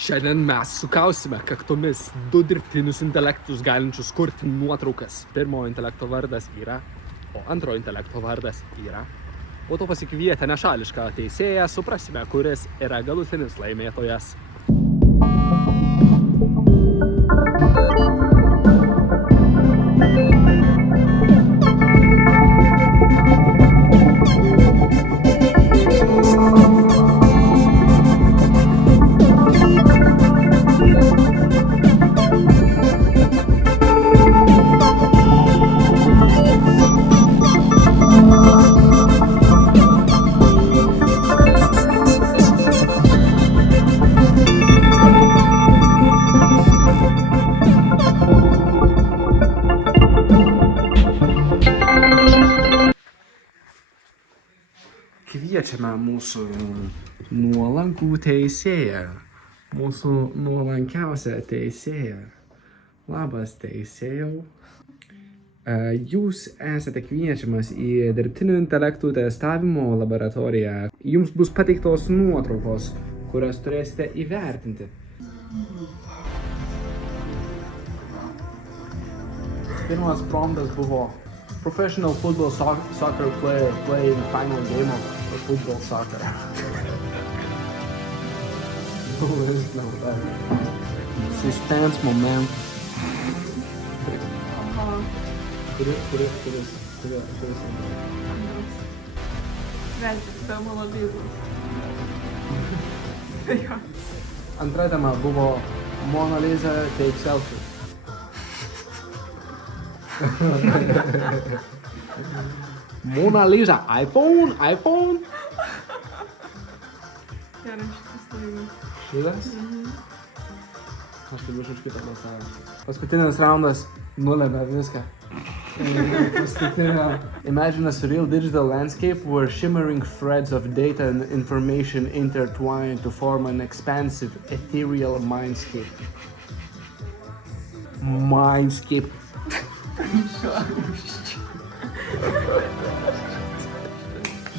Šiandien mes sukausime kaktomis 2 dirbtinius intelektus galinčius kurti nuotraukas. Pirmojo intelekto vardas yra, o antrojo intelekto vardas yra. Po to pasikvietę nešališką teisėją suprasime, kuris yra galutinis laimėtojas. Kviečiame mūsų nuolankų teisėją, mūsų nuolankiausią teisėją. Labas, teisėjau. Jūs esate kviečiamas į dirbtinių intelektų testavimo laboratoriją. Jums bus pateiktos nuotraukos, kurias turėsite įvertinti. Pirmas promptas buvo Professional football soccer player playing final game of football soccer. Suspense moment. Kuris. Veltis, be mano biznis. Antra tema buvo Mona Lisa take selfie. Mona Lisa, iPhone. Gerai, šitas laimė. Šitas? Aš taip iš kitą balsavimą. Paskutinis raundas nulėmė viską. Imagine a surreal digital landscape where shimmering threads of data and information intertwine to form an expansive, ethereal mindscape.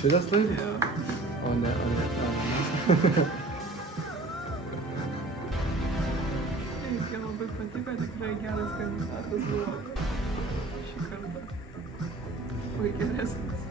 Šitas laimė? O ne. Jie labai patiko, tikrai geras kandidatas buvo šį kartą. Puikiai geresnis.